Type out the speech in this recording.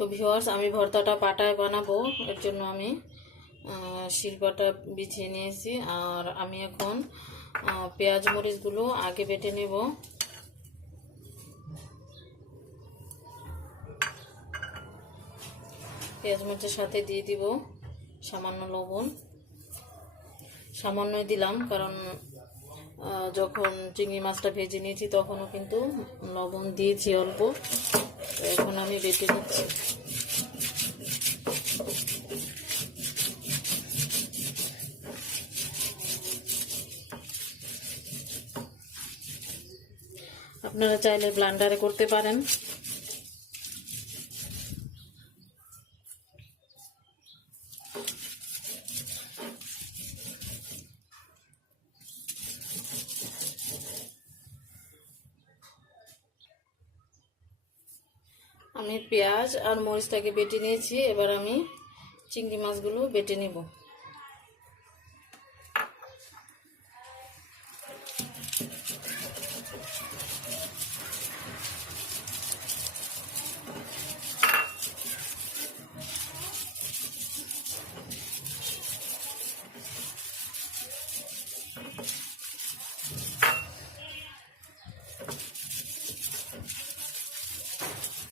তো ভিওয়ার্স আমি ভর্তাটা পাটায় বানাবো। এর জন্য আমি শিলপাটা বিছিয়ে নিয়েছি। আর আমি এখন পেঁয়াজ মরিচগুলো আগে বেটে নেব। পেঁয়াজ মরিচের সাথে দিয়ে দিব সামান্য লবণ। সামান্যই দিলাম, কারণ যখন চিংড়ি মাছটা ভেজে নিয়েছি, তখনও কিন্তু লবণ দিয়েছি অল্প। এখন আমি বেটে নিচ্ছি। আপনারা চাইলে ব্লান্ডারে করতে পারেন। আমি পেঁয়াজ আর মরিচটাকে বেটে নিয়েছি। এবার আমি চিংড়ি মাছগুলো বেটে নেব।